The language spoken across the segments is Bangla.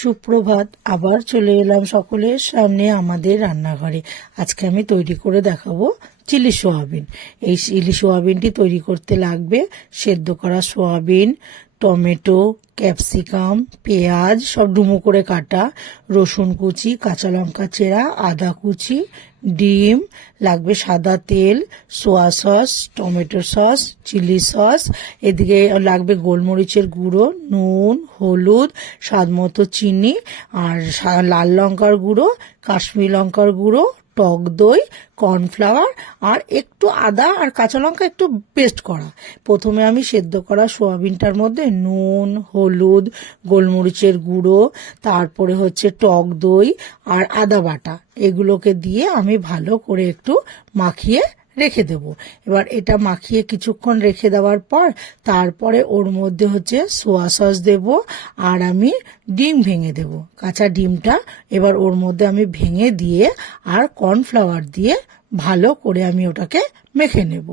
সুপ্রভাত। আবার চলে এলাম সকলের সামনে আমাদের রান্নাঘরে। আজকে আমি তৈরি করে দেখাবো চিলি সোয়াবিন। এই চিলি সোয়াবিনটি তৈরি করতে লাগবে সেদ্ধ করা সোয়াবিন, টমেটো, ক্যাপসিকাম, পেঁয়াজ সব ডুমো করে কাটা, রসুন কুচি, কাঁচা লঙ্কা চেরা, আদা কুচি, ডিম লাগবে, সাদা তেল, soya sauce, tomato sauce, chilli sauce, এদিকে লাগবে গোলমরিচের গুঁড়ো, নুন, হলুদ, স্বাদ মতো চিনি, আর লাল লঙ্কার গুঁড়ো, কাশ্মীরি লঙ্কার গুঁড়ো, টক দই, কর্নফ্লাওয়ার, আর একটু আদা আর কাঁচা লঙ্কা একটু পেস্ট করা। প্রথমে আমি সেদ্ধ করা সোয়াবিনটার মধ্যে নুন, হলুদ, গোলমরিচের গুঁড়ো, তারপরে হচ্ছে টক দই আর আদা বাটা, এগুলোকে দিয়ে আমি ভালো করে একটু মাখিয়ে রেখে দেব। এবার এটা মাখিয়ে কিছুক্ষণ রেখে দেওয়ার পর তারপরে ওর মধ্যে হচ্ছে সোয়া সস দেব, আর আমি ডিম ভেঙে দেব, কাঁচা ডিমটা এবার ওর মধ্যে আমি ভেঙে দিয়ে আর কর্নফ্লাওয়ার দিয়ে ভালো করে আমি ওটাকে মেখে নেব।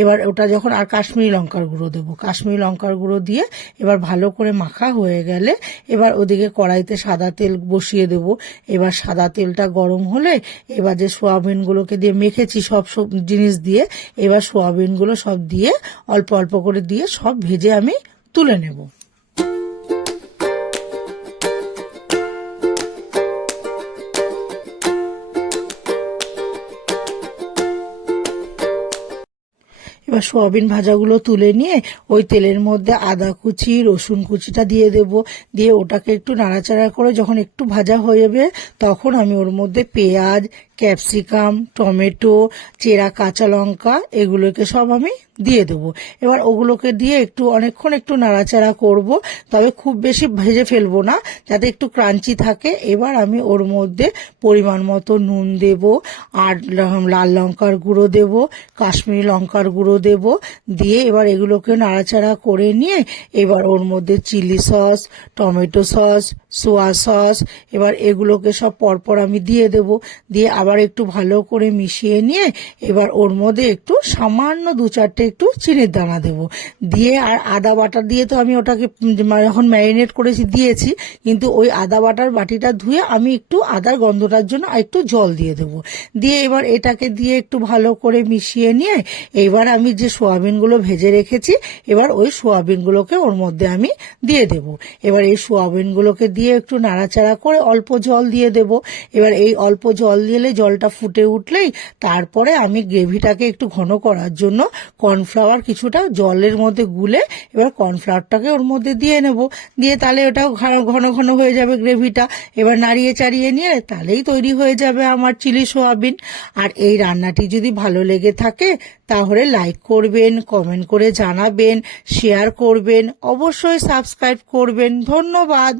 এবার ওটা যখন, আর কাশ্মীরি লঙ্কার গুঁড়ো দেবো, কাশ্মীরি লঙ্কার গুঁড়ো দিয়ে এবার ভালো করে মাখা হয়ে গেলে এবার ওদিকে কড়াইতে সাদা তেল বসিয়ে দেব। এবার সাদা তেলটা গরম হলে এবার যে সোয়াবিনগুলোকে দিয়ে মেখেছি সব জিনিস দিয়ে, এবার সোয়াবিনগুলো সব দিয়ে অল্প অল্প করে দিয়ে সব ভেজে আমি তুলে নেব। এবার সোয়াবিন ভাজাগুলো তুলে নিয়ে ওই তেলের মধ্যে আদা কুচি, রসুন কুচিটা দিয়ে দেব। দিয়ে ওটাকে একটু নাড়াচাড়া করে যখন একটু ভাজা হয়ে যাবে তখন আমি ওর মধ্যে পেঁয়াজ, ক্যাপসিকাম, টমেটো, চেরা কাঁচা লঙ্কা এগুলোকে সব আমি দিয়ে দেবো। এবার ওগুলোকে দিয়ে একটু অনেকক্ষণ একটু নাড়াচাড়া করব, তবে খুব বেশি ভেজে ফেলবো না, যাতে একটু ক্রাঞ্চি থাকে। এবার আমি ওর মধ্যে পরিমাণ মতো নুন দেব, আর লাল লঙ্কার গুঁড়ো দেব, কাশ্মীরি লঙ্কার গুঁড়ো দেব, দিয়ে এবার এগুলোকে নাড়াচাড়া করে নিয়ে এবার ওর মধ্যে chilli sauce, tomato sauce, soya sauce, এবার এগুলোকে সব পরপর আমি দিয়ে দেব। দিয়ে আবার একটু ভালো করে মিশিয়ে নিয়ে এবার ওর মধ্যে একটু সামান্য 2-4টে একটু চিনির দানা দেব। দিয়ে আর আদা বাটা দিয়ে তো আমি ওটাকে যখন ম্যারিনেট করেছি দিয়েছি, কিন্তু ওই আদা বাটার বাটিটা ধুয়ে আমি একটু আদার গন্ধটার জন্য একটু জল দিয়ে দেব। দিয়ে এবার এটাকে দিয়ে একটু ভালো করে মিশিয়ে নিয়ে এবার আমি যে সোয়াবিনগুলো ভেজে রেখেছি এবার ওই সোয়াবিনগুলোকে ওর মধ্যে আমি দিয়ে দেব। এবার এই সোয়াবিনগুলোকে দিয়ে একটু নাড়াচাড়া করে অল্প জল দিয়ে দেব। এবার এই অল্প জল দিলে জলটা ফুটে উঠলেই তারপরে আমি গ্রেভিটাকে একটু ঘন করার জন্য কর্নফ্লাওয়ার কিছুটা জলের মধ্যে গুলে এবার কর্নফ্লাওয়ারটাকে ওর মধ্যে দিয়ে নেব। দিয়ে তাহলে ওটাও ঘন ঘন হয়ে যাবে গ্রেভিটা। এবার নাড়িয়ে চাড়িয়ে নিয়ে তাহলেই তৈরি হয়ে যাবে আমার চিলি সোয়াবিন। আর এই রান্নাটি যদি ভালো লেগে থাকে তাহলে লাইক করবেন, কমেন্ট করে জানাবেন, শেয়ার করবেন, অবশ্যই সাবস্ক্রাইব করবেন। ধন্যবাদ।